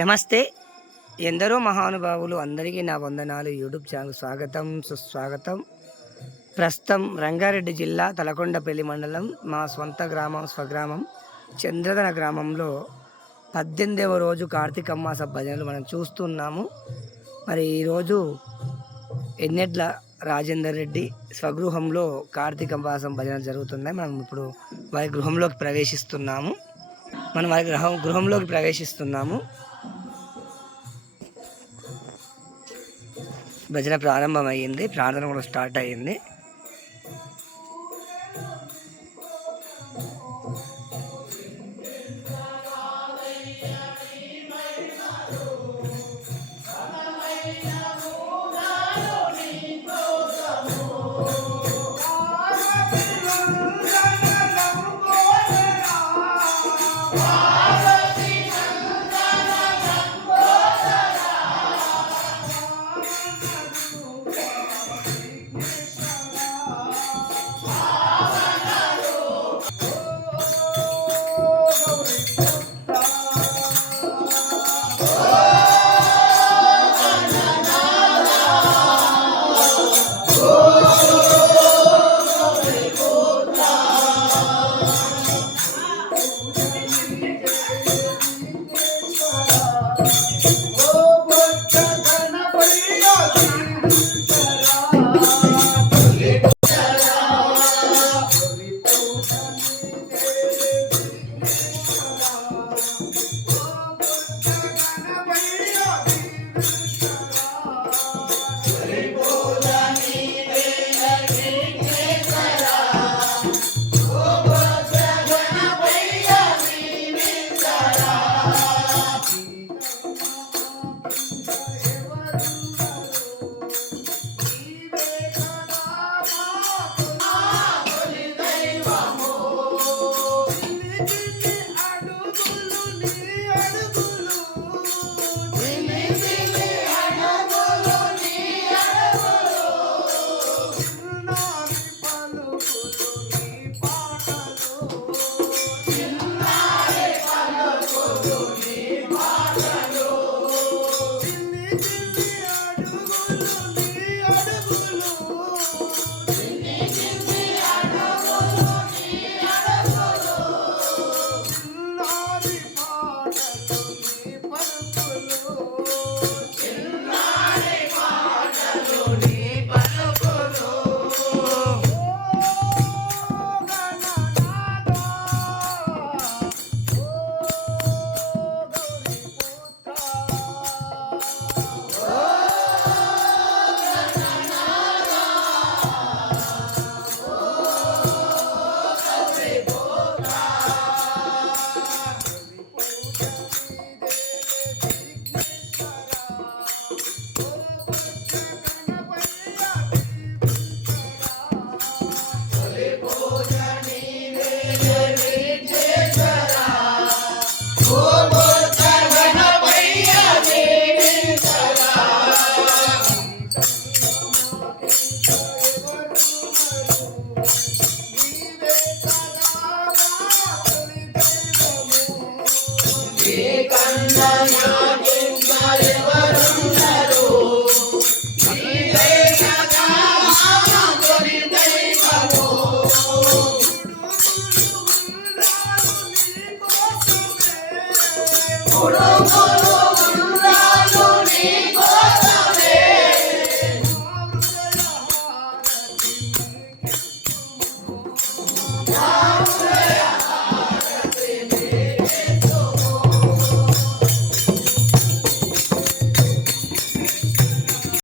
నమస్తే. ఎందరో మహానుభావులు అందరికీ నా వందనాలు. యూట్యూబ్ ఛానల్ స్వాగతం, సుస్వాగతం. ప్రస్తుతం రంగారెడ్డి జిల్లా తలకొండపల్లి మండలం మా స్వగ్రామం చంద్రధన గ్రామంలో 18వ రోజు కార్తీక మాస భజనలు మనం చూస్తున్నాము. మరి ఈరోజు ఎన్నెడ్ల రాజేందర్ రెడ్డి స్వగృహంలో కార్తీక మాసం భజనలు జరుగుతున్నాయి. మనం ఇప్పుడు వారి గృహంలోకి ప్రవేశిస్తున్నాము. గృహంలోకి ప్రవేశిస్తున్నాము. భజన ప్రారంభమైంది, ప్రార్థన కూడా స్టార్ట్ అయ్యింది. Kandanya